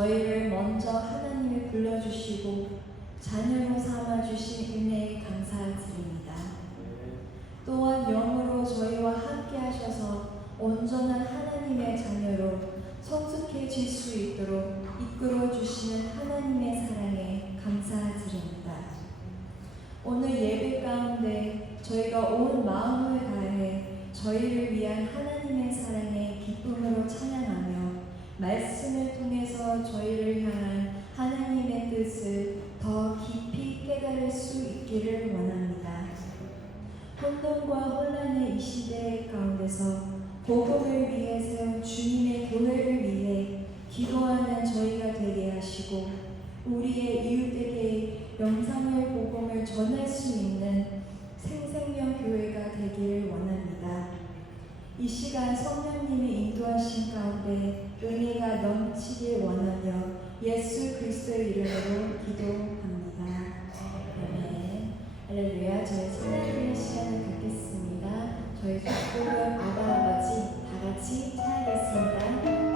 저희를 먼저 하나님이 불러주시고 자녀로 삼아주신 은혜에 감사드립니다. 또한 영으로 저희와 함께 하셔서 온전한 하나님의 자녀로 성숙해질 수 있도록 이끌어 주시는 하나님의 사랑에 감사드립니다. 오늘 예배 가운데 저희가 온 마음을 다해 저희를 위한 하나님의 사랑에 기쁨으로 찬양하며 말씀을 통해서 저희를 향한 하나님의 뜻을 더 깊이 깨달을 수 있기를 원합니다. 혼돈과 혼란의 이 시대 가운데서 복음을 위해 세운 주님의 교회를 위해 기도하는 저희가 되게 하시고 우리의 이웃에게 영상의 복음을 전할 수 있는 생생명 교회가 되기를 원합니다. 이 시간 성령님이 인도하신 가운데 은혜가 넘치길 원하며 예수 그리스도의 이름으로 기도합니다. 아멘. 할렐루야. 저희 찬양의 시간을 갖겠습니다. 저희 작곡은 아바 아버지 다 같이 찬양하겠습니다.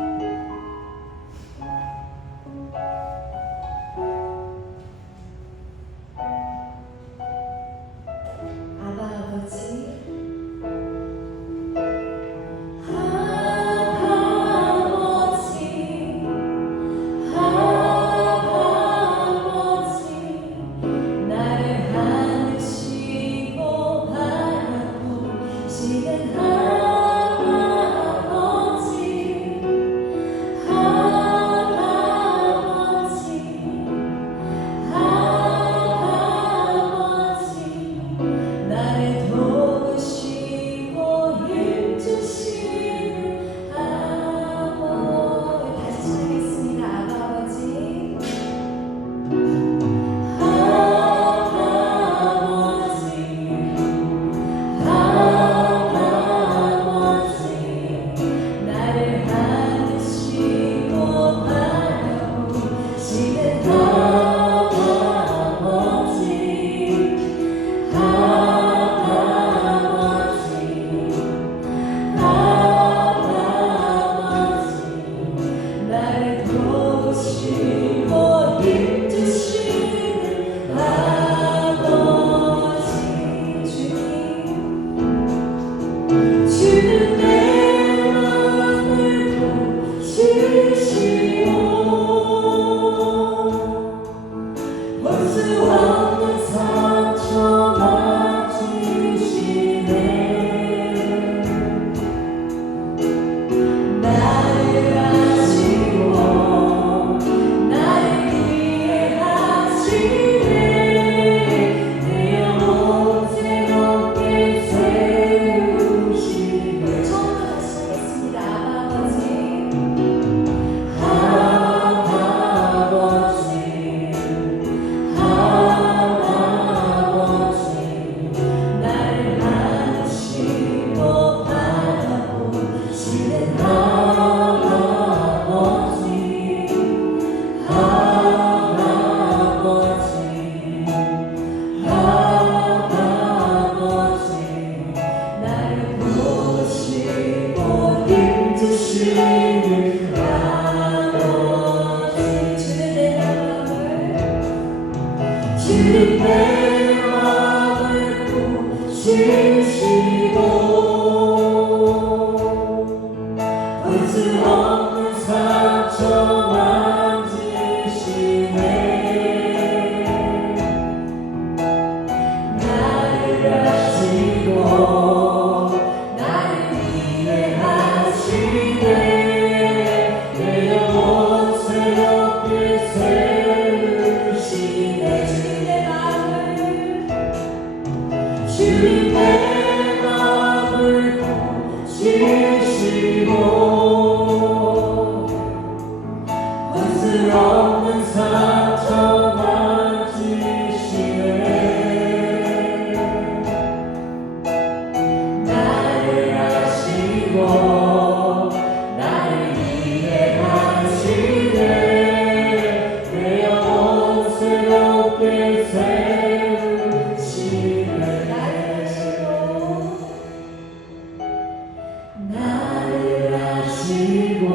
나를 아시고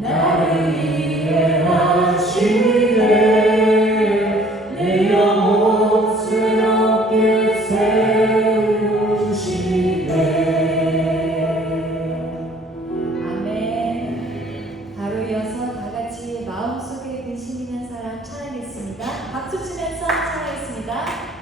나를 이어서 다 같이 마음속에 근심 있는 사람 찬양했습니다. 박수 치면서 찬양했습니다.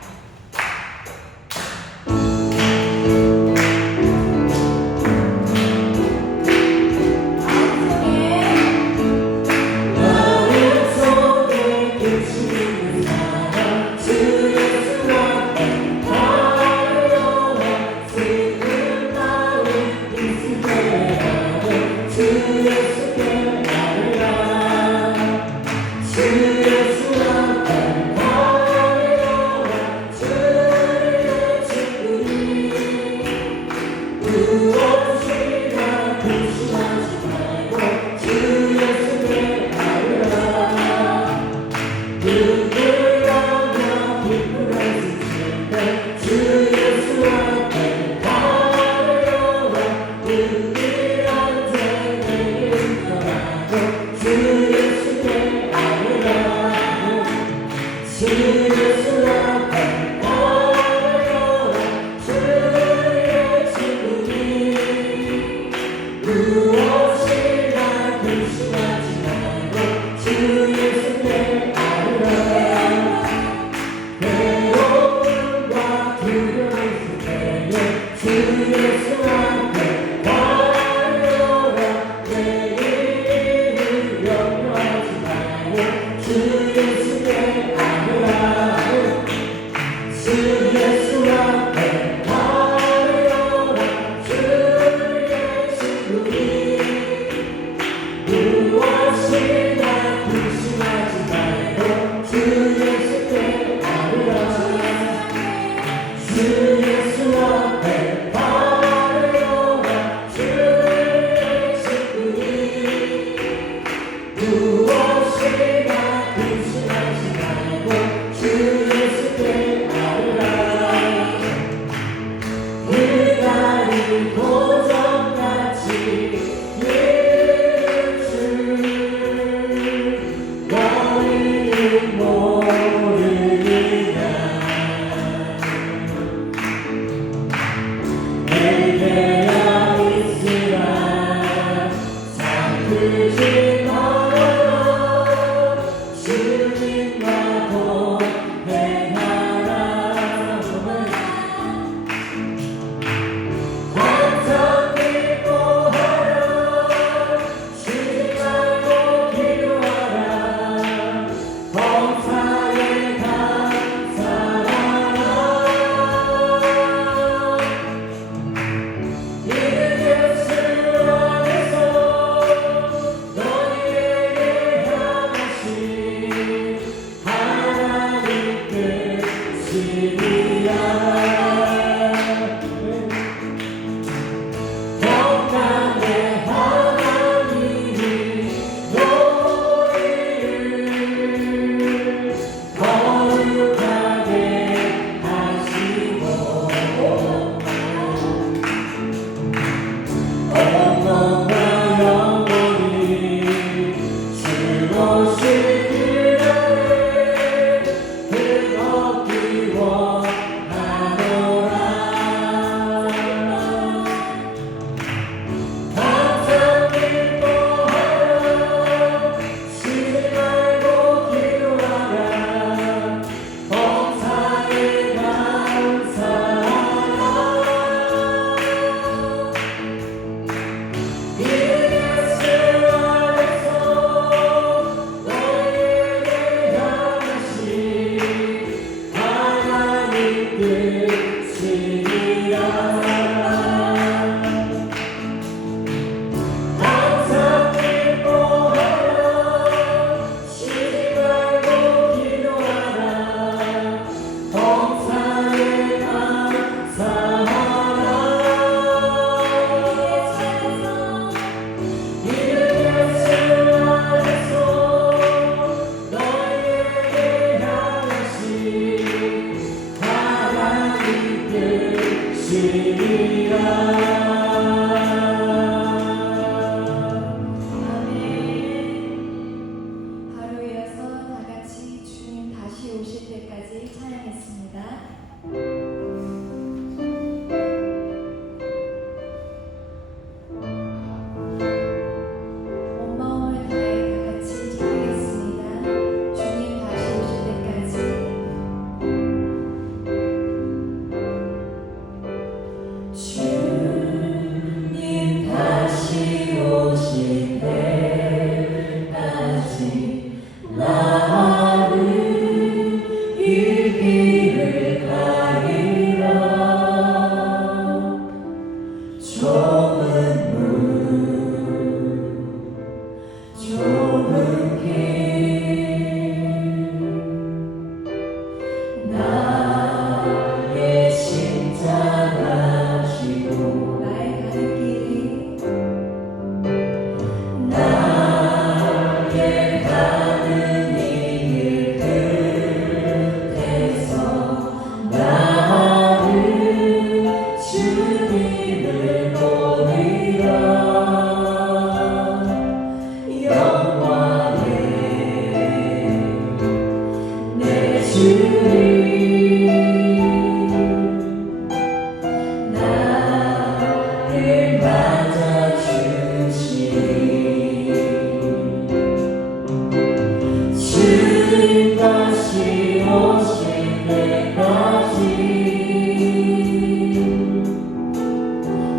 다시 오실 때까지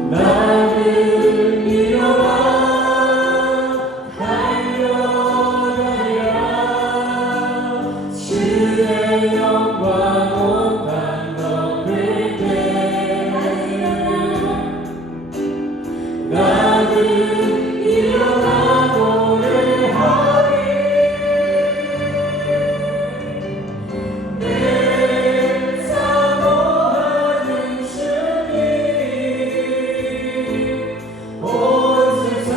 나를 일어나 달려가리라. 주의 영광 온 땅 덮을 때 나는 일어나 노래하리. 내 사모하는 주님 온 세상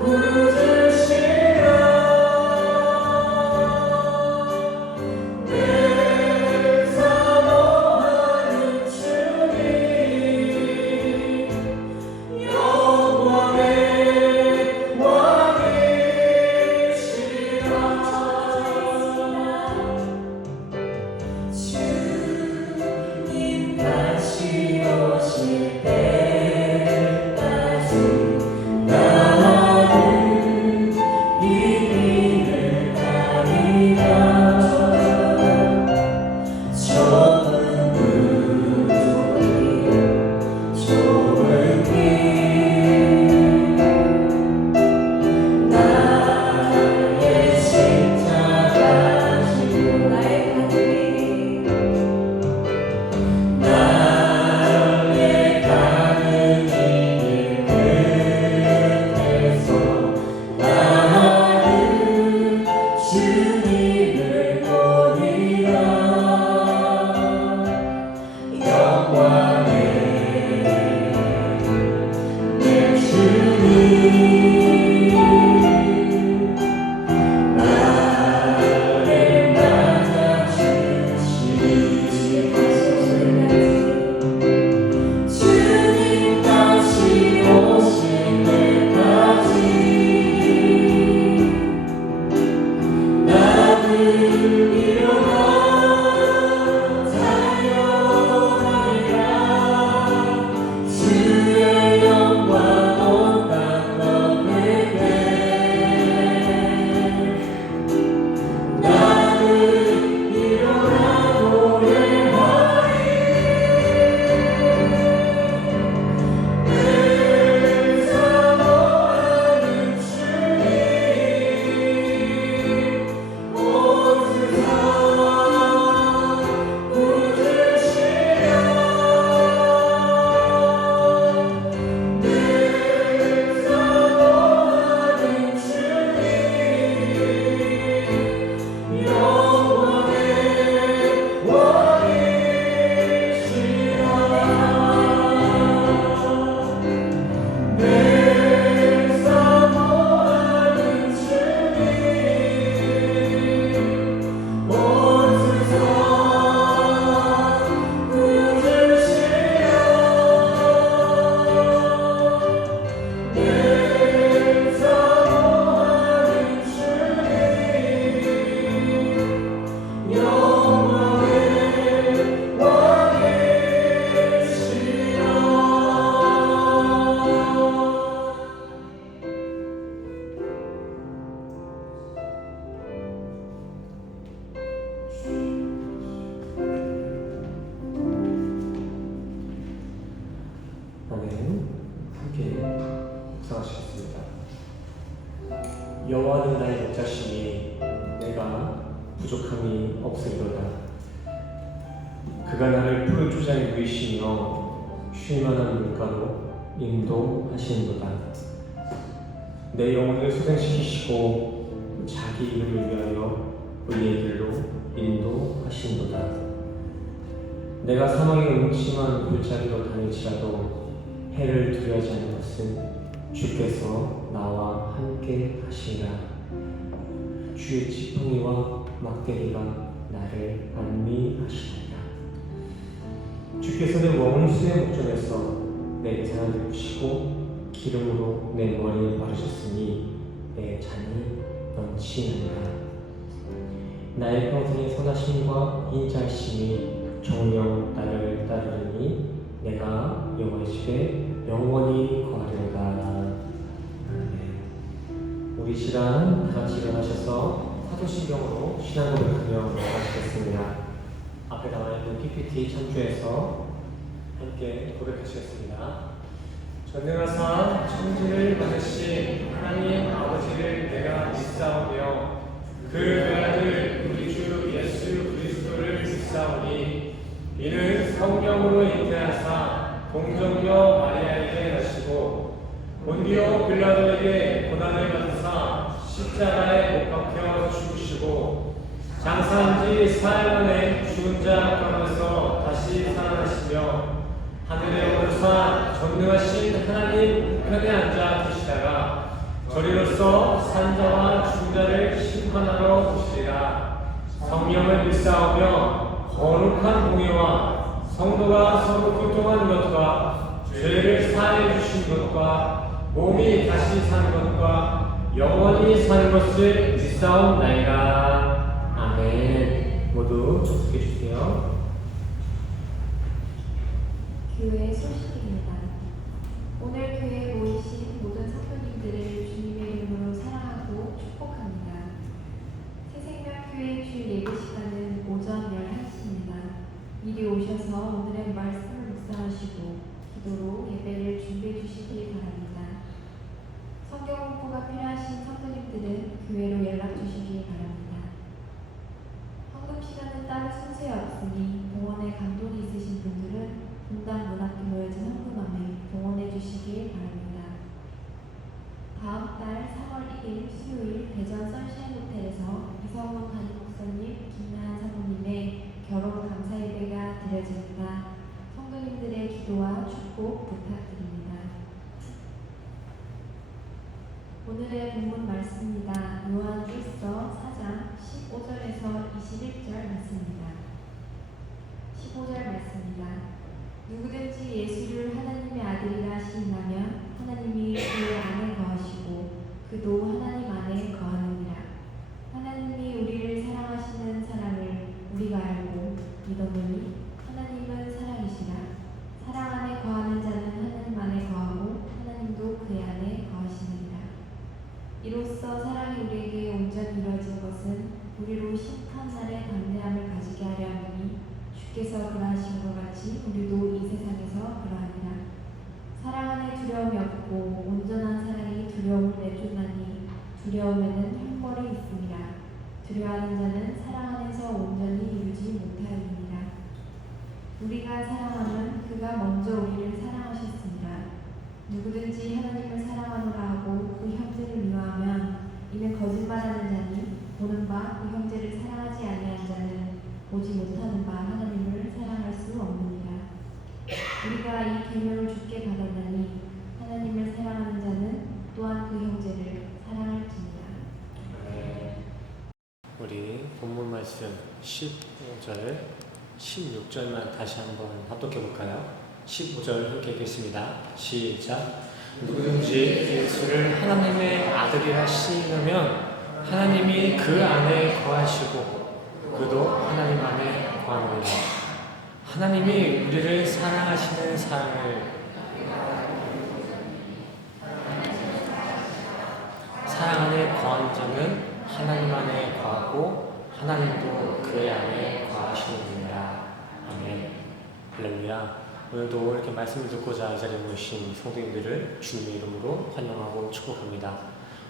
부르시라. 내 사모하는 주님 영광의 왕이시라. 주님 다시 오실 때까지 나는 이 길을 가리라. 좁은 길 나의 십자가 지고 나의 가는 이 길 끝에서 나는 주님을 보리라. 영광의 내 주님 나를 맞아주시리. 주님 다시 오실 때까지 나는 일어나 달려가리라. 주의 영광 온 땅 덮을 때 나는 일어나 노래하리. 내 사모하는 주님 온 세상 부르시라. 내 사모하는 주님 영광의 왕이시라. 내 사모하는 주님 온 세상 부르시라. 내 사모하는 주님 영광의 아멘. 함께 묵상하시겠습니다. 여호와는 나의 목자시니 내가 부족함이 없으리로다. 그가 나를 푸른 초장에 누이시며 쉴만한 물가로 인도하시는도다. 내 영혼을 소생시키시고 자기 이름을 위하여 의의 길로 인도하시는도다. 내가 사망의 음침한 골짜기로 다닐지라도 해를 두려워하지 않는 것은 주께서 나와 함께 하시리라. 주의 지팡이와 막대기가 나를 안위하시리라. 주께서 내 원수의 목전에서 내 재난을 부시고 기름으로 내 머리를 바르셨으니 내 잔이 넘치느니라. 나의 평생의 선하심과 인자하심이 정령 나를 따르니 내가 여호와의 집에 영원히 거하리로다. 우리 시간 다 같이 일어나셔서 사도신경으로 신앙 고백하며 나가시겠습니다. 앞에 나와 있는 PPT 참조해서 함께 고백하시겠습니다. 전능하사 천지를 만드신 하나님 아버지를 내가 믿사오며 그 외아들 우리 주 예수 그리스도를 믿사오니 이는 성령으로 잉태하사 동정녀 마리아에게 나시고 본디오 빌라도에게 고난을 받으사 십자가에 못 박혀 죽으시고 장사한 지 사흘 만에 죽은 자 가운데서 다시 살아나시며 하늘에 오르사 전능하신 하나님 편에 앉아 계시다가 저리로서 산자와 죽은 자를 심판하러 오시리라. 성령을 믿사오며 거룩한 공예와 성도가 서로 교통하는 것과 죄를 사하여 주신 것과 몸이 다시 사는 것과 영원히 사는 것을 믿사옵나이다. 아멘. 모두 축복해 주세요. 교회 소식입니다. 오늘 교회에 모이신 모든 성도님들을 주님의 이름으로 사랑하고 축복합니다. 새생명교회 주 예배 시간은 오전 11시입니다. 미리 오셔서 오늘의 말씀을 묵상하시고 기도로 예배를 준비해 주시기 바랍니다. 성경 공부가 필요하신 성도님들은 교회로 연락 주시기 바랍니다. 헌금 시간은 따로 순서에 없으니 봉헌에 감동이 있으신 분들은 분당 문 앞에 모여진 헌금함에 봉헌해 주시기 바랍니다. 다음 달 3월 1일 수요일 대전 선샤인 호텔에서 이성훈 담임 목사님, 김나한 사모님의 결혼 감사 예배가 드려집니다. 성도님들의 기도와 축복 부탁드립니다. 오늘의 본문 말씀입니다. 요한일서 4장 15절에서 21절 말씀입니다. 15절 말씀입니다. 누구든지 예수를 하나님의 아들이라 시인하면 하나님이 그의 안에 거하시고 그도 하나님 안에 거하느니라. 하나님이 우리를 사랑하시는 사랑을 우리가 알고 믿었노니 하나님은 사랑이시라. 사랑 안에 거하는 자는 하나님 안에 거하고 하나님도 그의 안에 거하시느니라. 이로써 사랑이 우리에게 온전히 이루어진 것은 우리로 심판날의 담대함을 가지게 하려 함이니 주께서 그러하신 것 같이 우리도 이 세상에서 그러하니라. 사랑 안에 두려움이 없고 온전한 사랑이 두려움을 내쫓나니 두려움에는 형벌이 있습니다. 두려워하는 자는 사랑 안에서 온전히 이루지 못하느니라. 우리가 사랑하면 그가 먼저 우리를 사랑하셨습니다. 누구든지 하나님을 사랑하노라 하고 그 형제를 미워하면 이는 거짓말하는 자니 보는 바 그 형제를 사랑하지 아니한 자는 보지 못하는 바 하나님을 사랑할 수 없느니라. 우리가 이 계명을 주께 받았나니 하나님을 사랑하는 자는 또한 그 형제를 사랑할지니라. 우리 본문 말씀 15절, 16절만 다시 한번 합독해 볼까요? 15절 함께 읽겠습니다. 시작. 누구든지 예수를 하나님의 아들이라 시인하면 하나님이 그 안에 거하시고 그도 하나님 안에 거하느니라. 하나님이 우리를 사랑하시는 사랑을 사랑 안에 거하는 자는 하나님 안에 거하고 하나님도 그의 안에 거하시느니라. 아멘. 할렐루야. 오늘도 이렇게 말씀을 듣고자 이 자리에 모이신 성도님들을 주님의 이름으로 환영하고 축복합니다.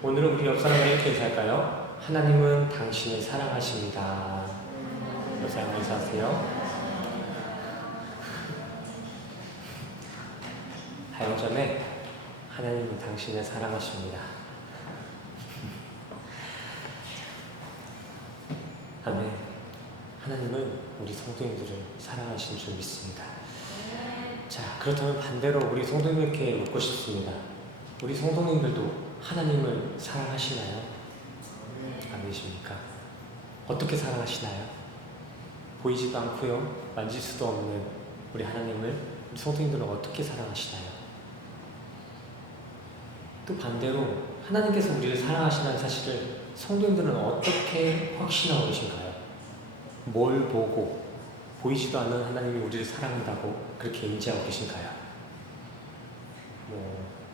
오늘은 우리 옆 사람과 이렇게 인사할까요? 하나님은 당신을 사랑하십니다. 옆 사람과 인사하세요. 하영전에 하나님은 당신을 사랑하십니다. 아멘. 하나님은 우리 성도님들을 사랑하시는 줄 믿습니다. 자, 그렇다면 반대로 우리 성도님께 묻고 싶습니다. 우리 성도님들도 하나님을 사랑하시나요? 아니십니까? 어떻게 사랑하시나요? 보이지도 않고요, 만질 수도 없는 우리 하나님을 우리 성도님들은 어떻게 사랑하시나요? 또 반대로 하나님께서 우리를 사랑하시는 사실을 성도님들은 어떻게 확신하고 계신가요? 뭘 보고 보이지도 않는 하나님이 우리를 사랑한다고 그렇게 인지하고 계신가요?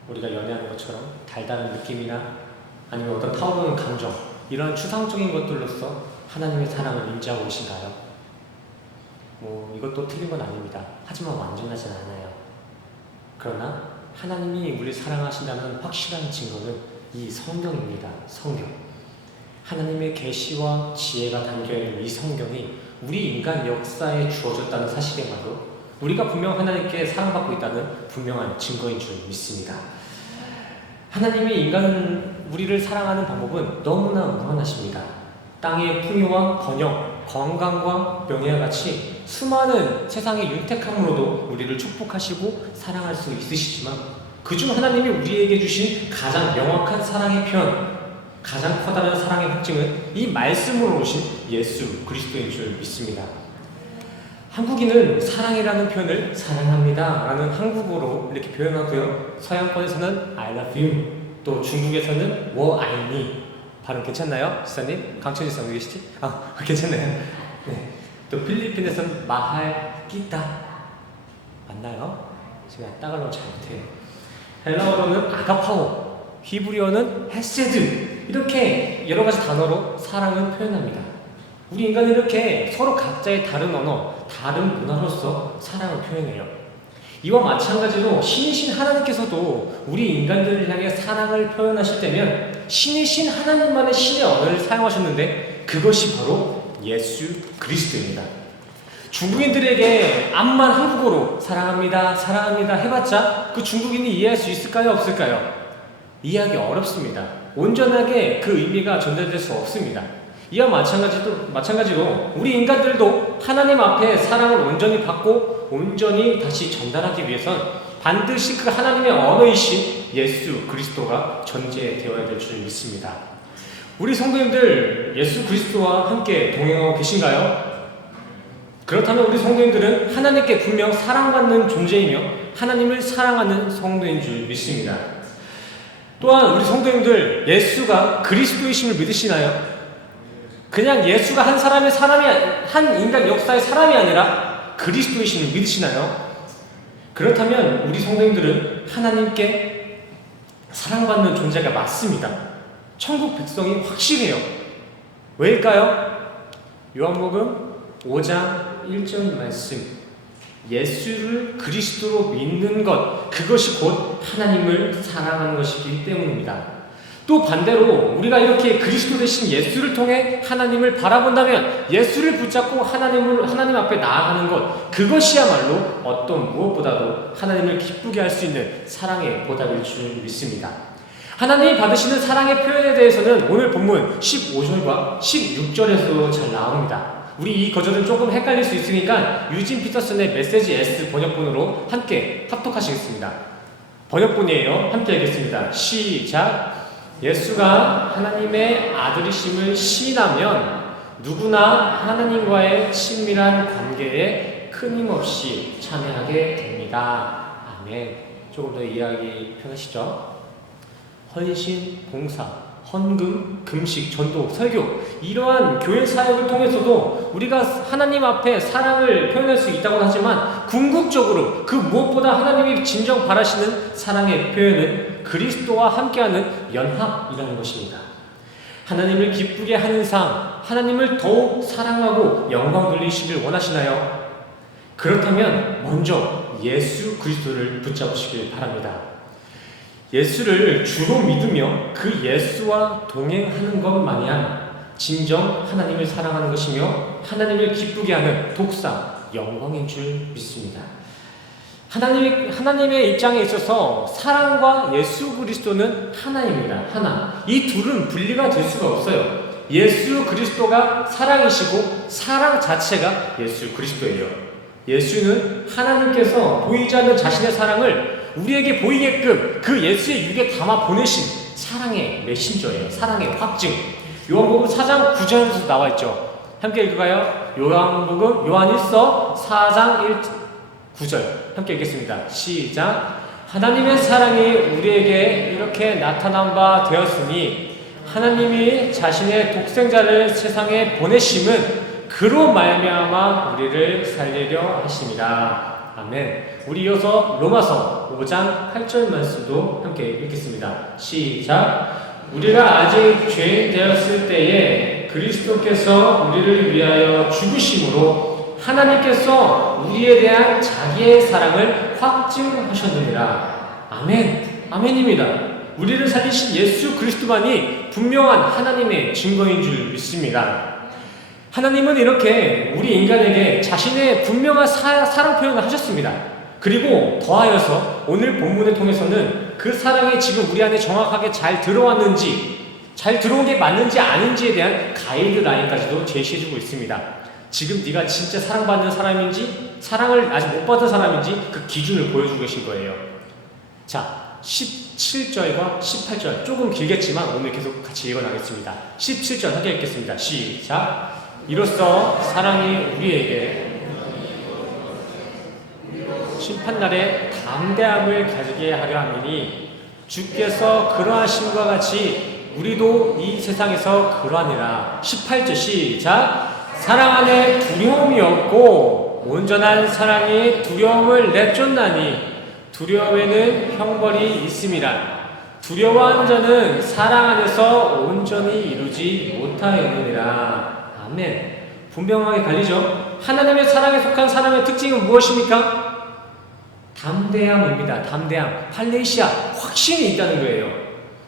우리가 연애하는 것처럼 달달한 느낌이나 아니면 어떤 타오르는 감정, 이런 추상적인 것들로서 하나님의 사랑을 인지하고 계신가요? 이것도 틀린 건 아닙니다. 하지만 완전하진 않아요. 그러나 하나님이 우리를 사랑하신다는 확실한 증거는 이 성경입니다. 성경. 하나님의 계시와 지혜가 담겨있는 이 성경이 우리 인간 역사에 주어졌다는 사실에만도 우리가 분명 하나님께 사랑받고 있다는 분명한 증거인 줄 믿습니다. 하나님이 우리를 사랑하는 방법은 너무나 무한하십니다. 땅의 풍요와 번영, 건강과 명예와 같이 수많은 세상의 윤택함으로도 우리를 축복하시고 사랑할 수 있으시지만 그중 하나님이 우리에게 주신 가장 명확한 사랑의 표현, 가장 커다란 사랑의 특징은 이 말씀으로 오신 예수 그리스도인 줄 믿습니다. 한국인은 사랑이라는 표현을 사랑합니다 라는 한국어로 이렇게 표현하고요. 서양권에서는 I love you, 또 중국에서는 워 아이니. 발음 괜찮나요? 지사님? 강천 지사 어디 계시지? 괜찮나요? 네. 또 필리핀에서는 마할 끼다. 맞나요? 제가 따갈로 잘 못해요. 헬라어로는 아가파오, 히브리어는 헤세드. 이렇게 여러 가지 단어로 사랑을 표현합니다. 우리 인간은 이렇게 서로 각자의 다른 언어, 다른 문화로서 사랑을 표현해요. 이와 마찬가지로 신이신 하나님께서도 우리 인간들을 향해 사랑을 표현하실 때면 신이신 하나님만의 신의 언어를 사용하셨는데 그것이 바로 예수 그리스도입니다. 중국인들에게 암만 한국어로 사랑합니다, 사랑합니다 해봤자 그 중국인이 이해할 수 있을까요? 없을까요? 이해하기 어렵습니다. 온전하게 그 의미가 전달될 수 없습니다. 이와 마찬가지로 우리 인간들도 하나님 앞에 사랑을 온전히 받고 온전히 다시 전달하기 위해선 반드시 그 하나님의 언어이신 예수 그리스도가 전제되어야 될 줄 믿습니다. 우리 성도님들 예수 그리스도와 함께 동행하고 계신가요? 그렇다면 우리 성도님들은 하나님께 분명 사랑받는 존재이며 하나님을 사랑하는 성도인 줄 믿습니다. 또한 우리 성도님들 예수가 그리스도이심을 믿으시나요? 그냥 예수가 한 인간 역사의 사람이 아니라 그리스도이심을 믿으시나요? 그렇다면 우리 성도님들은 하나님께 사랑받는 존재가 맞습니다. 천국 백성이 확실해요. 왜일까요? 요한복음 5장 1절 말씀, 예수를 그리스도로 믿는 것, 그것이 곧 하나님을 사랑하는 것이기 때문입니다. 또 반대로 우리가 이렇게 그리스도 대신 예수를 통해 하나님을 바라본다면 예수를 붙잡고 하나님 앞에 나아가는 것, 그것이야말로 어떤 무엇보다도 하나님을 기쁘게 할 수 있는 사랑의 보답일 줄 믿습니다. 하나님이 받으시는 사랑의 표현에 대해서는 오늘 본문 15절과 16절에서 잘 나옵니다. 우리 이 거절은 조금 헷갈릴 수 있으니까 유진 피터슨의 메시지 S 번역본으로 함께 합독하시겠습니다. 번역본이에요. 함께 하겠습니다. 시작. 예수가 하나님의 아들이심을 시인하면 누구나 하나님과의 친밀한 관계에 끊임없이 참여하게 됩니다. 아멘. 조금 더 이해하기 편하시죠? 헌신, 봉사, 헌금, 금식, 전도, 설교, 이러한 교회 사역을 통해서도 우리가 하나님 앞에 사랑을 표현할 수 있다고 하지만 궁극적으로 그 무엇보다 하나님이 진정 바라시는 사랑의 표현은 그리스도와 함께하는 연합이라는 것입니다. 하나님을 기쁘게 하는 삶, 하나님을 더욱 사랑하고 영광 돌리시길 원하시나요? 그렇다면 먼저 예수 그리스도를 붙잡으시길 바랍니다. 예수를 주로 믿으며 그 예수와 동행하는 것만이야 진정 하나님을 사랑하는 것이며 하나님을 기쁘게 하는 독사, 영광인 줄 믿습니다. 하나님의 입장에 있어서 사랑과 예수 그리스도는 하나입니다. 하나. 이 둘은 분리가 될 수가 없어요. 예수 그리스도가 사랑이시고 사랑 자체가 예수 그리스도예요. 예수는 하나님께서 보이지 않는 자신의 사랑을 우리에게 보이게끔 그 예수의 육에 담아 보내신 사랑의 메신저예요. 사랑의 확증. 요한복음 4장 9절에서 나와 있죠. 함께 읽을까요? 요한 1서 4장 9절 함께 읽겠습니다. 시작. 하나님의 사랑이 우리에게 이렇게 나타난 바 되었으니 하나님이 자신의 독생자를 세상에 보내심은 그로 말미암아 우리를 살리려 하심이라. 아멘. 우리 이어서 로마서 5장 8절 말씀도 함께 읽겠습니다. 시작. 우리가 아직 죄인 되었을 때에 그리스도께서 우리를 위하여 죽으심으로 하나님께서 우리에 대한 자기의 사랑을 확증하셨느니라. 아멘. 아멘입니다. 우리를 살리신 예수 그리스도만이 분명한 하나님의 증거인 줄 믿습니다. 하나님은 이렇게 우리 인간에게 자신의 분명한 사랑 표현을 하셨습니다. 그리고 더하여서 오늘 본문을 통해서는 그 사랑이 지금 우리 안에 정확하게 잘 들어왔는지, 잘 들어온 게 맞는지 아닌지에 대한 가이드라인까지도 제시해주고 있습니다. 지금 네가 진짜 사랑받는 사람인지, 사랑을 아직 못 받은 사람인지 그 기준을 보여주고 계신 거예요. 자, 17절과 18절 조금 길겠지만 오늘 계속 같이 읽어나가겠습니다. 17절 함께 읽겠습니다. 시작. 이로써 사랑이 우리에게 심판날에 담대함을 가지게 하려 함이니 주께서 그러하심과 같이 우리도 이 세상에서 그러하니라. 18절 시작. 사랑 안에 두려움이 없고 온전한 사랑이 두려움을 내쫓나니 두려움에는 형벌이 있음이라. 두려워하는 자는 사랑 안에서 온전히 이루지 못하였느니라. 아멘. 분명하게 갈리죠. 하나님의 사랑에 속한 사람의 특징은 무엇입니까? 담대함입니다. 담대함. 팔레시아, 확신이 있다는 거예요.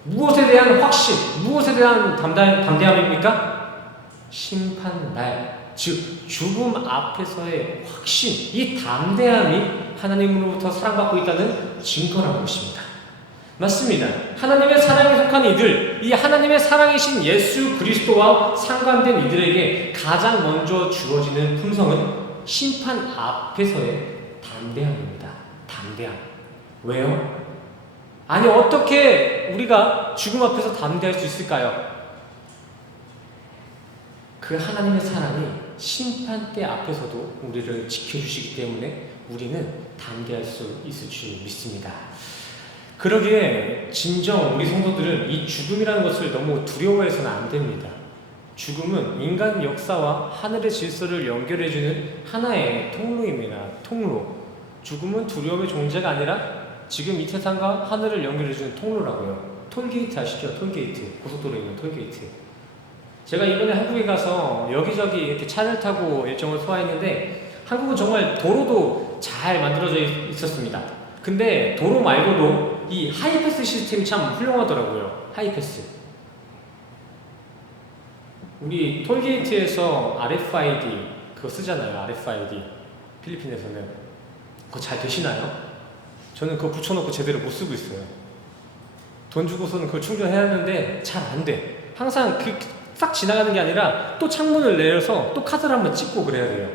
무엇에 대한 확신, 무엇에 대한 담대함입니까? 심판날, 즉 죽음 앞에서의 확신, 이 담대함이 하나님으로부터 사랑받고 있다는 증거라는 것입니다. 맞습니다. 하나님의 사랑에 속한 이들, 이 하나님의 사랑이신 예수 그리스도와 상관된 이들에게 가장 먼저 주어지는 품성은 심판 앞에서의 담대함입니다. 담대함. 왜요? 아니, 어떻게 우리가 죽음 앞에서 담대할 수 있을까요? 그 하나님의 사랑이 심판대 앞에서도 우리를 지켜주시기 때문에 우리는 담대할 수 있을 줄 믿습니다. 그러기에 진정 우리 성도들은 이 죽음이라는 것을 너무 두려워해서는 안 됩니다. 죽음은 인간 역사와 하늘의 질서를 연결해주는 하나의 통로입니다. 통로. 죽음은 두려움의 존재가 아니라 지금 이 세상과 하늘을 연결해주는 통로라고요. 톨게이트 아시죠? 톨게이트. 고속도로에 있는 톨게이트. 제가 이번에 한국에 가서 여기저기 이렇게 차를 타고 일정을 소화했는데 한국은 정말 도로도 잘 만들어져 있었습니다. 근데 도로 말고도 이 하이패스 시스템이 참 훌륭하더라고요. 하이패스. 우리 톨게이트에서 RFID 그거 쓰잖아요. RFID. 필리핀에서는. 그거 잘 되시나요? 저는 그거 붙여놓고 제대로 못 쓰고 있어요. 돈 주고서는 그걸 충전해야 하는데 잘 안 돼. 항상 싹 지나가는 게 아니라 또 창문을 내려서 또 카드를 한번 찍고 그래야 돼요.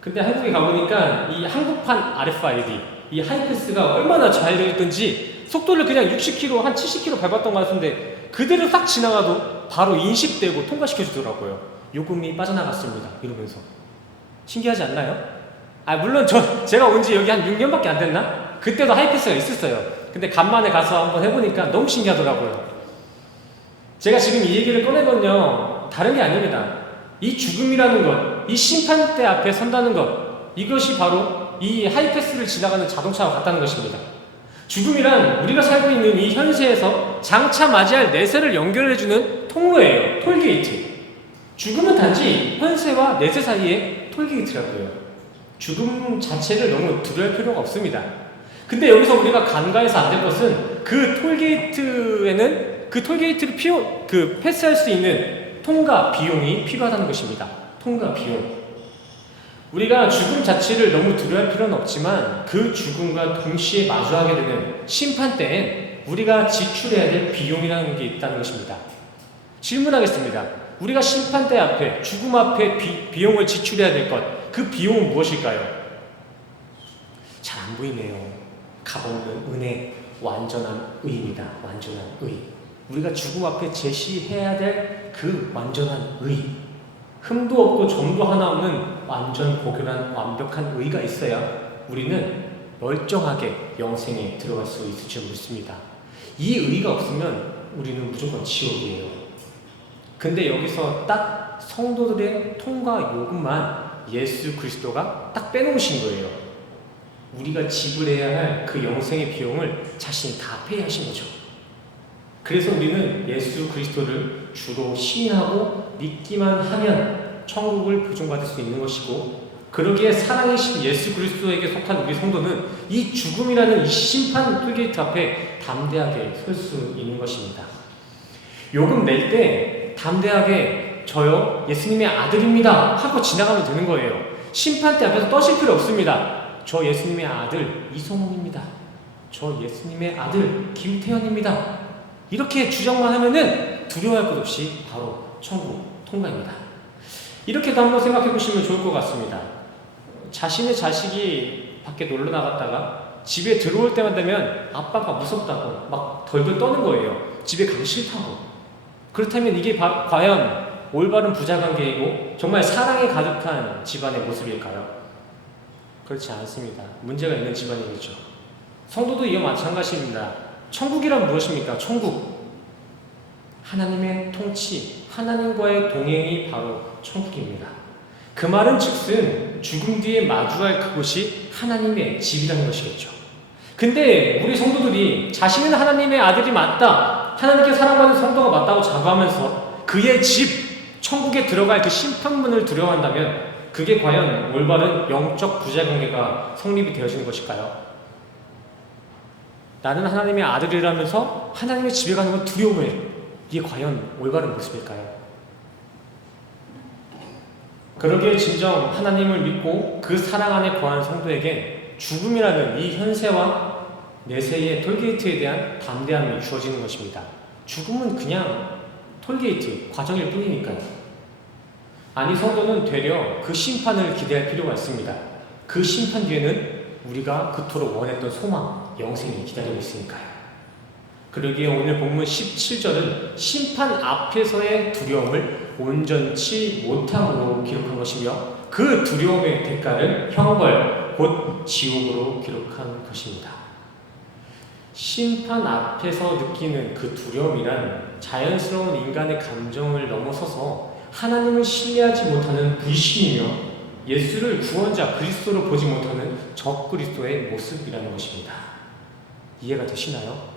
근데 한국에 가보니까 이 한국판 RFID, 이 하이패스가 얼마나 잘 되어 있던지 속도를 그냥 60km, 한 70km 밟았던 것 같은데 그대로 싹 지나가도 바로 인식되고 통과시켜 주더라고요. 요금이 빠져나갔습니다. 이러면서. 신기하지 않나요? 물론 제가 온 지 여기 한 6년밖에 안 됐나? 그때도 하이패스가 있었어요. 근데 간만에 가서 한번 해보니까 너무 신기하더라고요. 제가 지금 이 얘기를 꺼낸 건요, 다른 게 아닙니다. 이 죽음이라는 것, 이 심판대 앞에 선다는 것, 이것이 바로 이 하이패스를 지나가는 자동차와 같다는 것입니다. 죽음이란 우리가 살고 있는 이 현세에서 장차 맞이할 내세를 연결해주는 통로예요. 톨게이트. 죽음은 단지 현세와 내세 사이의 톨게이트라고요. 죽음 자체를 너무 두려울 필요가 없습니다. 근데 여기서 우리가 간과해서 안 될 것은 그 톨게이트에는 그 톨게이트를 패스할 수 있는 통과 비용이 필요하다는 것입니다. 통과 비용. 우리가 죽음 자체를 너무 두려워할 필요는 없지만 그 죽음과 동시에 마주하게 되는 심판 때엔 우리가 지출해야 될 비용이라는 게 있다는 것입니다. 질문하겠습니다. 우리가 심판대 앞에, 죽음 앞에 비용을 지출해야 될 것, 그 비용은 무엇일까요? 잘 안 보이네요. 값없는 은혜, 완전한 의입니다. 완전한 의. 우리가 죽음 앞에 제시해야 될 그 완전한 의. 흠도 없고 점도 하나 없는 완전 고결한 완벽한 의가 있어야 우리는 멀쩡하게 영생에 들어갈 수 있을 줄 믿습니다. 이 의가 없으면 우리는 무조건 지옥이에요. 근데 여기서 딱 성도들의 통과 요금만 예수 그리스도가 딱 빼놓으신 거예요. 우리가 지불해야 할 그 영생의 비용을 자신이 다 페이하신 거죠. 그래서 우리는 예수 그리스도를 주로 시인하고 믿기만 하면 천국을 보증받을 수 있는 것이고, 그러기에 사랑이신 예수 그리스도에게 속한 우리 성도는 이 죽음이라는 이 심판 톨게이트 앞에 담대하게 설 수 있는 것입니다. 요금 낼 때 담대하게 저요 예수님의 아들입니다 하고 지나가면 되는 거예요. 심판대 앞에서 떠실 필요 없습니다. 저 예수님의 아들 이성훈입니다. 저 예수님의 아들 김태현입니다. 이렇게 주장만 하면은 두려워할 것 없이 바로 천국 통과입니다. 이렇게도 한번 생각해 보시면 좋을 것 같습니다. 자신의 자식이 밖에 놀러 나갔다가 집에 들어올 때만 되면 아빠가 무섭다고 막 덜덜 떠는 거예요. 집에 가기 싫다고. 그렇다면 이게 과연 올바른 부자관계이고 정말 사랑에 가득한 집안의 모습일까요? 그렇지 않습니다. 문제가 있는 집안이겠죠. 성도도 이와 마찬가지입니다. 천국이란 무엇입니까? 천국. 하나님의 통치, 하나님과의 동행이 바로 천국입니다. 그 말은 즉슨 죽음 뒤에 마주할 그곳이 하나님의 집이라는 것이겠죠. 근데 우리 성도들이 자신은 하나님의 아들이 맞다, 하나님께 사랑받는 성도가 맞다고 자부하면서 그의 집, 천국에 들어갈 그 심판문을 두려워한다면 그게 과연 올바른 영적 부자관계가 성립이 되어지는 것일까요? 나는 하나님의 아들이라면서 하나님의 집에 가는 건 두려워해. 이게 과연 올바른 모습일까요? 그러기에 진정 하나님을 믿고 그 사랑 안에 거한 성도에게 죽음이라는 이 현세와 내세의 톨게이트에 대한 담대함이 주어지는 것입니다. 죽음은 그냥 톨게이트, 과정일 뿐이니까요. 아니, 성도는 되려 그 심판을 기대할 필요가 있습니다. 그 심판 뒤에는 우리가 그토록 원했던 소망, 영생이 기다리고 있으니까요. 그러기에 오늘 본문 17절은 심판 앞에서의 두려움을 온전치 못함으로 기록한 것이며 그 두려움의 대가를 형벌, 곧 지옥으로 기록한 것입니다. 심판 앞에서 느끼는 그 두려움이란 자연스러운 인간의 감정을 넘어서서 하나님을 신뢰하지 못하는 불신이며 예수를 구원자 그리스도로 보지 못하는 적그리스도의 모습이라는 것입니다. 이해가 되시나요?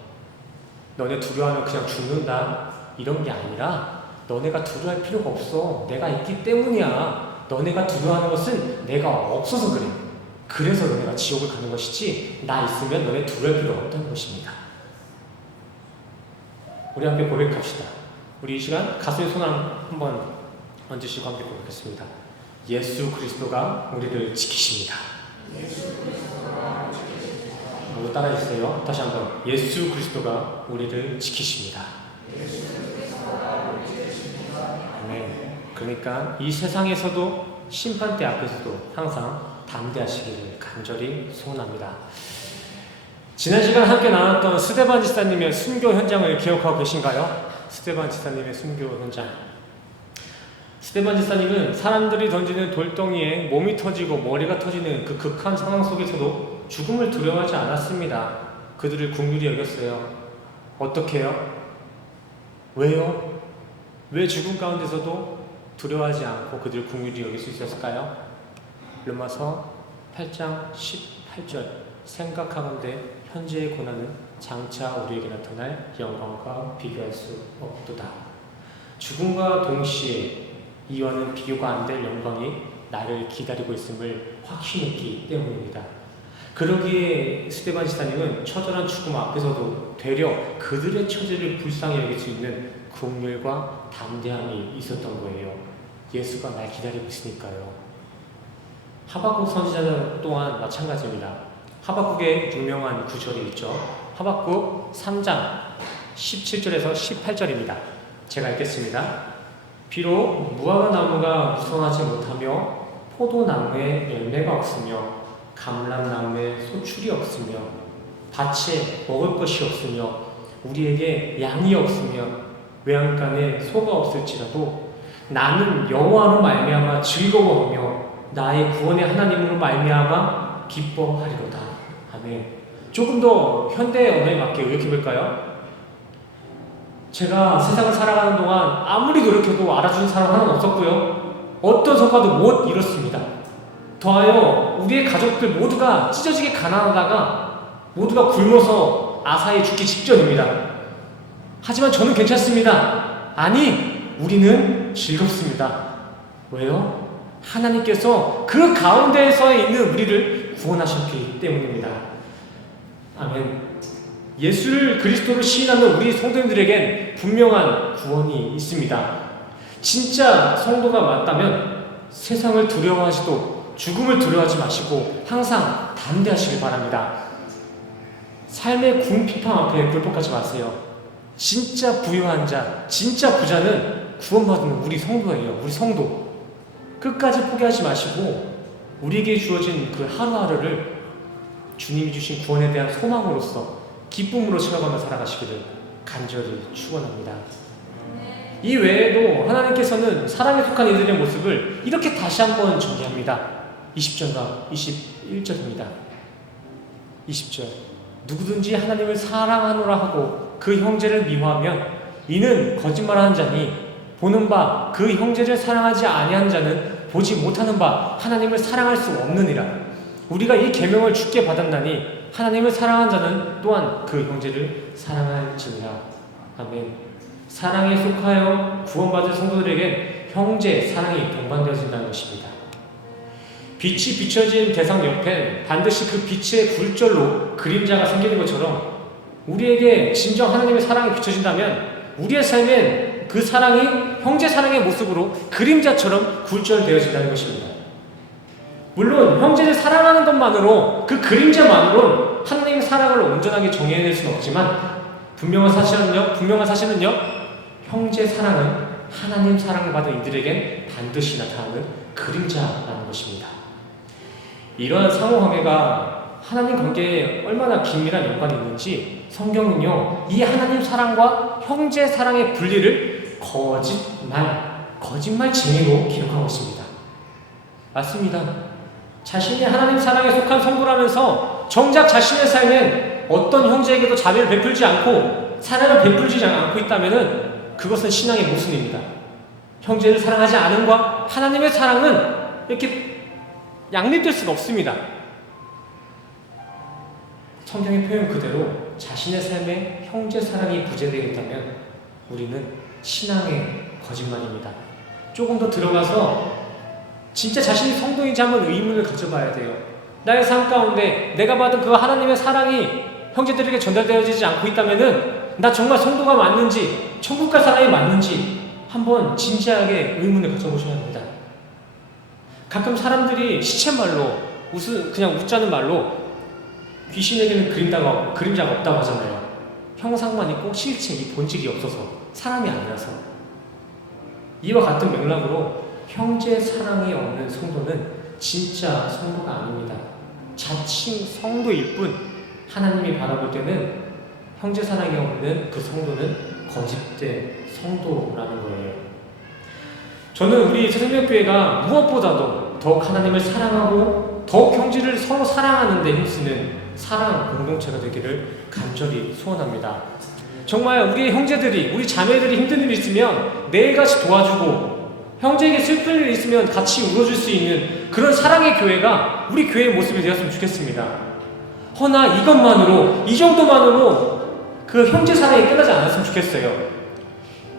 너네 두려워하면 그냥 죽는다 이런 게 아니라 너네가 두려워할 필요가 없어. 내가 있기 때문이야. 너네가 두려워하는 것은 내가 없어서 그래. 그래서 너네가 지옥을 가는 것이지 나 있으면 너네 두려워할 필요가 없다는 것입니다. 우리 함께 고백합시다. 우리 이 시간 가슴에 손 한번 얹으시고 함께 고백했습니다. 예수 그리스도가 우리를 지키십니다. 모두 따라해주세요. 다시 한번. 예수 그리스도가 우리를 지키십니다. 아멘. 그러니까 이 세상에서도 심판대 앞에서도 항상 담대하시기를 간절히 소원합니다. 지난 시간 함께 나눴던 스데반 지사님의 순교 현장을 기억하고 계신가요? 스데반 지사님의 순교 현장. 스데반 지사님은 사람들이 던지는 돌덩이에 몸이 터지고 머리가 터지는 그 극한 상황 속에서도 죽음을 두려워하지 않았습니다. 그들을 긍휼히 여겼어요. 어떻게 해요? 왜요? 왜 죽음 가운데서도 두려워하지 않고 그들을 긍휼히 여길 수 있었을까요? 로마서 8장 18절 생각하건대 현재의 고난은 장차 우리에게 나타날 영광과 비교할 수 없도다. 죽음과 동시에 이와는 비교가 안 될 영광이 나를 기다리고 있음을 확신했기 때문입니다. 그러기에 스데반 지사님은 처절한 죽음 앞에서도 되려 그들의 처지를 불쌍히 여길 수 있는 긍휼과 담대함이 있었던 거예요. 예수가 날 기다리고 있으니까요. 하박국 선지자 또한 마찬가지입니다. 하박국의 유명한 구절이 있죠. 하박국 3장 17절에서 18절입니다. 제가 읽겠습니다. 비록 무화과 나무가 무성하지 못하며 포도나무에 열매가 없으며 감람나무에 소출이 없으며 밭에 먹을 것이 없으며 우리에게 양이 없으며 외양간에 소가 없을지라도 나는 여호와로 말미암아 즐거워하며 나의 구원의 하나님으로 말미암아 기뻐하리로다. 아멘. 조금 더 현대 언어에 맞게 의역해볼까요? 제가 세상을 살아가는 동안 아무리 노력해도 알아주는 사람 하나는 없었고요. 어떤 성과도 못 이뤘습니다. 더하여 우리의 가족들 모두가 찢어지게 가난하다가 모두가 굶어서 아사히 죽기 직전입니다. 하지만 저는 괜찮습니다. 아니, 우리는 즐겁습니다. 왜요? 하나님께서 그 가운데에서 있는 우리를 구원하셨기 때문입니다. 아멘. 예수를 그리스도로 시인하는 우리 성도님들에겐 분명한 구원이 있습니다. 진짜 성도가 맞다면 세상을 두려워하지도 죽음을 두려워하지 마시고 항상 담대하시길 바랍니다. 삶의 궁핍함 앞에 굴복하지 마세요. 진짜 부유한 자, 진짜 부자는 구원받은 우리 성도예요. 우리 성도. 끝까지 포기하지 마시고 우리에게 주어진 그 하루하루를 주님이 주신 구원에 대한 소망으로서 기쁨으로 채워가며 살아가시기를 간절히 축원합니다. 이 외에도 하나님께서는 사랑에 속한 이들의 모습을 이렇게 다시 한번 정리합니다. 20절과 21절입니다. 20절. 누구든지 하나님을 사랑하노라 하고 그 형제를 미워하면 이는 거짓말하는 자니 보는 바 그 형제를 사랑하지 아니하는 자는 보지 못하는 바 하나님을 사랑할 수 없느니라. 우리가 이 계명을 주께 받았나니 하나님을 사랑하는 자는 또한 그 형제를 사랑할지니라. 아멘. 사랑에 속하여 구원받을 성도들에게 형제 사랑이 동반되어진다는 것입니다. 빛이 비춰진 대상 옆엔 반드시 그 빛의 굴절로 그림자가 생기는 것처럼 우리에게 진정 하나님의 사랑이 비춰진다면 우리의 삶엔 그 사랑이 형제 사랑의 모습으로 그림자처럼 굴절되어진다는 것입니다. 물론 형제를 사랑하는 것만으로 그 그림자만으로 하나님의 사랑을 온전하게 정의해낼 수는 없지만 분명한 사실은요 형제 사랑은 하나님 사랑을 받은 이들에겐 반드시 나타나는 그림자라는 것입니다. 이러한 상호관계가 하나님 관계에 얼마나 긴밀한 연관이 있는지 성경은요 이 하나님 사랑과 형제 사랑의 분리를 거짓말쟁이로 기록하고 있습니다. 맞습니다. 자신이 하나님 사랑에 속한 성도라면서 정작 자신의 삶엔 어떤 형제에게도 자비를 베풀지 않고 사랑을 베풀지 않고 있다면 그것은 신앙의 모순입니다. 형제를 사랑하지 않음과 하나님의 사랑은 이렇게 양립될 수는 없습니다. 성경의 표현 그대로 자신의 삶에 형제 사랑이 부재되어 있다면 우리는 신앙의 거짓말입니다. 조금 더 들어가서 진짜 자신이 성도인지 한번 의문을 가져봐야 돼요. 나의 삶 가운데 내가 받은 그 하나님의 사랑이 형제들에게 전달되어지지 않고 있다면은 나 정말 성도가 맞는지 천국갈 사람이 맞는지 한번 진지하게 의문을 가져보셔야 합니다. 가끔 사람들이 시쳇말로 그냥 웃자는 말로 귀신에게는 그림자가 없다고 하잖아요. 형상만 있고 실체, 이 본질이 없어서 사람이 아니라서. 이와 같은 맥락으로 형제 사랑이 없는 성도는 진짜 성도가 아닙니다. 자칭 성도일 뿐 하나님이 바라볼 때는 형제 사랑이 없는 그 성도는 거짓된 성도라는 거예요. 저는 우리 새생명교회가 무엇보다도 더욱 하나님을 사랑하고 더욱 형제를 서로 사랑하는 데 힘쓰는 사랑 공동체가 되기를 간절히 소원합니다. 정말 우리 형제들이, 우리 자매들이 힘든 일이 있으면 매일같이 도와주고 형제에게 슬픈 일이 있으면 같이 울어줄 수 있는 그런 사랑의 교회가 우리 교회의 모습이 되었으면 좋겠습니다. 허나 이것만으로, 이 정도만으로 그 형제 사랑이 끝나지 않았으면 좋겠어요.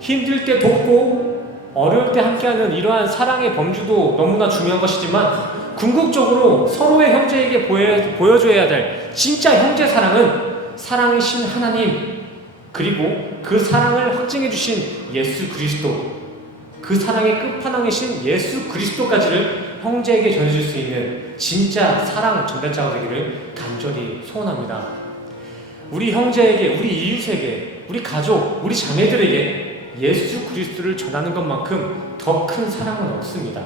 힘들 때 돕고 어려울 때 함께하는 이러한 사랑의 범주도 너무나 중요한 것이지만 궁극적으로 서로의 형제에게 보여줘야 될 진짜 형제 사랑은 사랑이신 하나님 그리고 그 사랑을 확증해 주신 예수 그리스도, 그 사랑의 끝판왕이신 예수 그리스도까지를 형제에게 전해줄 수 있는 진짜 사랑 전달자가 되기를 간절히 소원합니다. 우리 형제에게, 우리 이웃에게, 우리 가족, 우리 자매들에게 예수 그리스도를 전하는 것만큼 더 큰 사랑은 없습니다.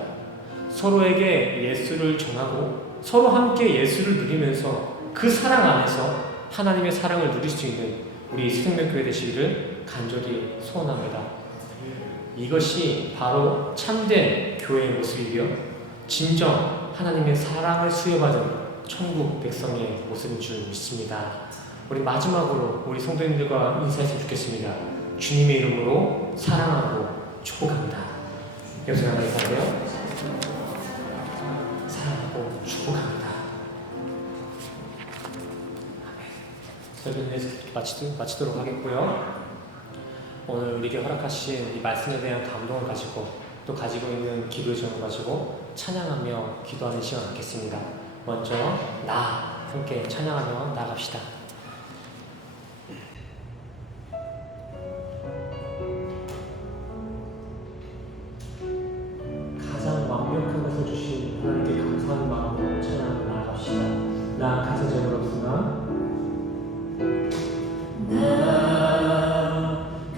서로에게 예수를 전하고 서로 함께 예수를 누리면서 그 사랑 안에서 하나님의 사랑을 누릴 수 있는 우리 새생명교회 되시기를 간절히 소원합니다. 이것이 바로 참된 교회의 모습이며 진정 하나님의 사랑을 수여받은 천국 백성의 모습인 줄 믿습니다. 우리 마지막으로 우리 성도님들과 인사했으면 좋겠습니다. 주님의 이름으로 사랑하고 축복합니다. 여러분 하나 인사하세요. 사랑하고 축복합니다. 아멘. 설교는 마치도록 하겠고요. 오늘 우리에게 허락하신 이 말씀에 대한 감동을 가지고 또 가지고 있는 기도의 정을 가지고 찬양하며 기도하는 시간 갖겠습니다. 먼저 함께 찬양하며 나아갑시다. 가장 완벽한 것을 주신 하나님께 감사하는 마음으로 찬양하며 나아갑시다. 나 가진 점은 없으나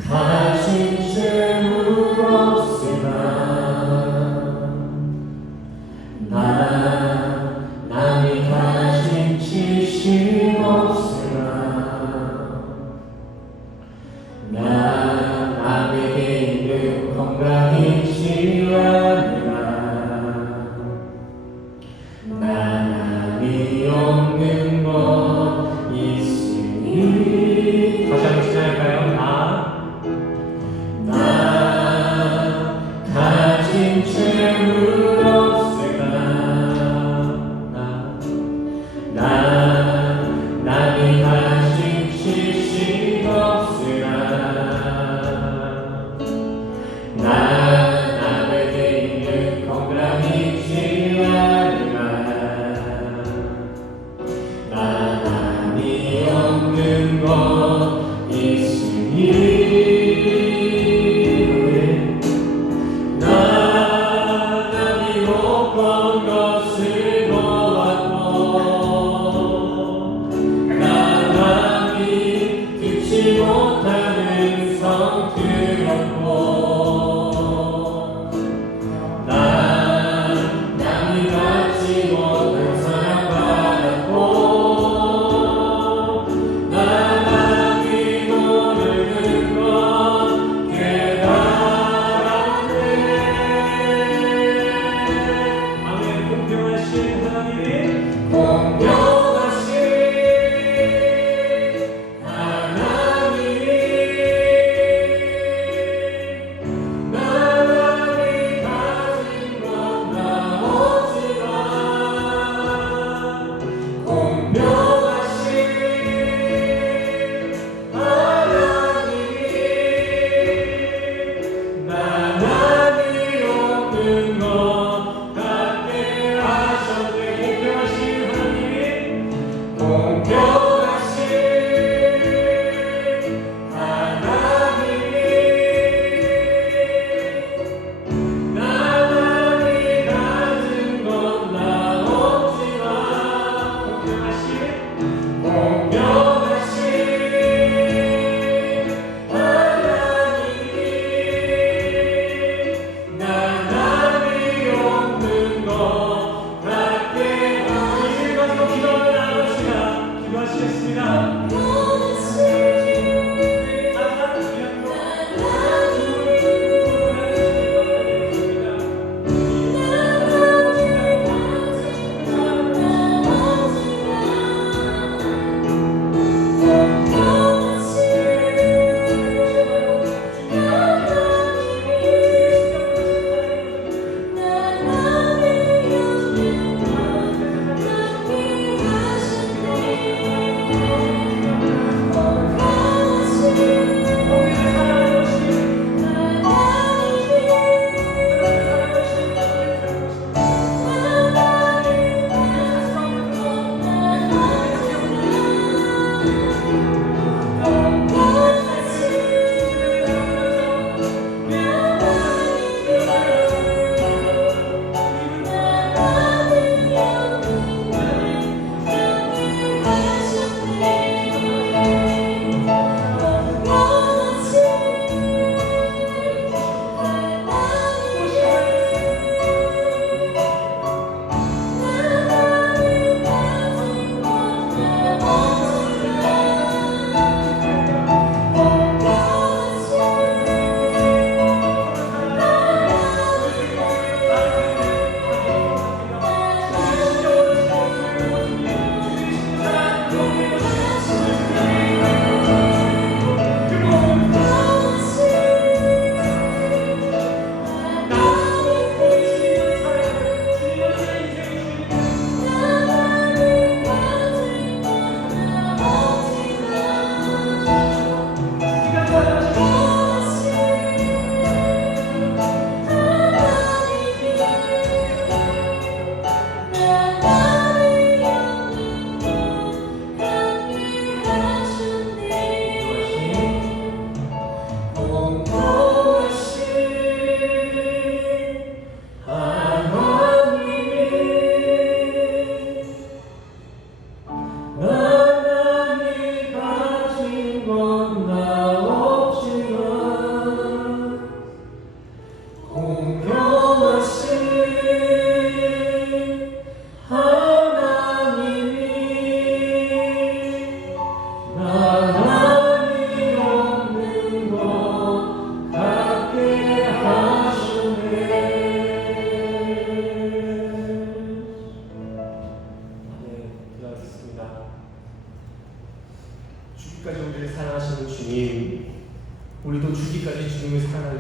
가진 재물 없으나 남이 가진 지식 없으나 남에게 있는 건강이지 않으나 남이 없는 것 있으니. 다시 한번 시작할까요? 나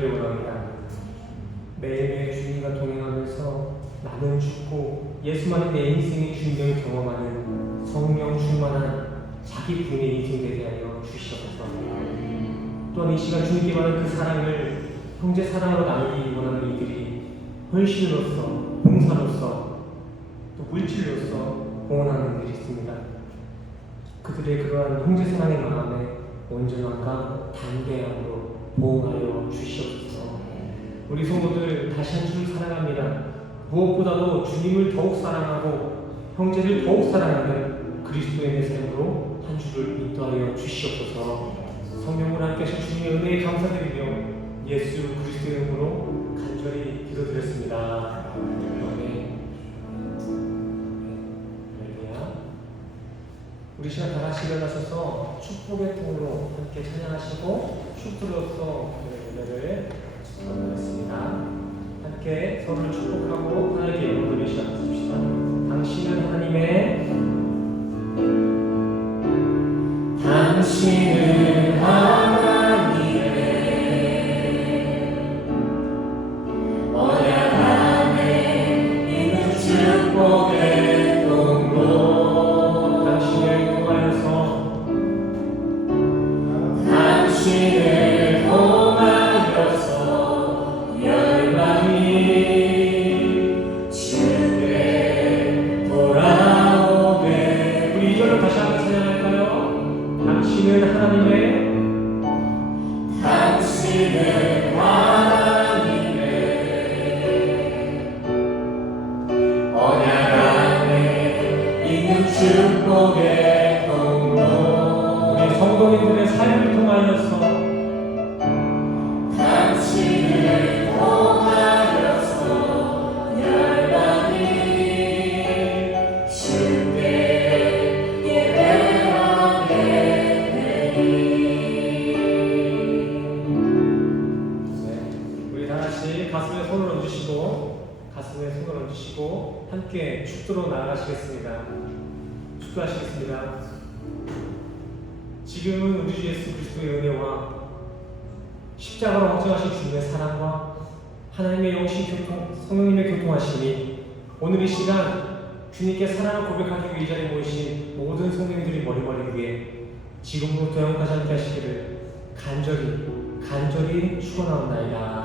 되기를 원합니다. 매일매일 주님과 동행하면서 나는 죽고 예수만이 내 인생의 주인을 경험하는 성령 충만한 자기 부인의 인생 되게 하여 주시옵소서. 또한 이 시간 주님께 받은 그 사랑을 형제 사랑으로 나누기 원하는 이들이 헌신으로서, 봉사로서, 또 물질로서 공헌하는 일이 있습니다. 그들의 그러한 형제 사랑의 마음에 온전함과 담대함으로 보응하여 주시옵소서. 우리 성도들 다시 한 주를 사랑합니다. 무엇보다도 주님을 더욱 사랑하고 형제를 더욱 사랑하는 그리스도인의 삶으로 한 주를 인도하여 주시옵소서. 성령으로 함께 하신 주님의 은혜에 감사드리며 예수 그리스도의 이름으로 간절히 기도드렸습니다. 아멘. 할렐루야. 우리 시간 다 같이 일어나셔서 축복의 통으로 함께 찬양하시고 축복으로서 예배를 마무리하겠습니다. 함께 서로를 축복하고 하나님께 영광 돌리기 시작하십시다. 당신은 하나님의 당신은 하나님의 언약 안에 있는 축복의 통로. 당신을 통하여서 당신을 통하여서 열방이 주께 돌아오게. 우리 2절을 다시 한번 찬양할까요? 당신은 하나님의 언약 안에 있는 축복의 통로. 우리 성도님들의 삶을 통하여서 당신을 통하여서 열방이 주께 예배하게 되리. 우리 다 같이 가슴에 손을 얹으시고 함께 축도로 나아가시겠습니다. 축도하시겠습니다. 지금은 우리 주 예수 그리스도의 은혜와 십자가로 확정하신 주님의 사랑과 하나님의 영신 교통, 성령님의 교통하심이 오늘 이 시간 주님께 사랑을 고백하기 위해 이 자리에 모이신 모든 성도님들이 머리머리 위에 지금부터 영원까지 함께 하시기를 간절히 축원하옵나이다.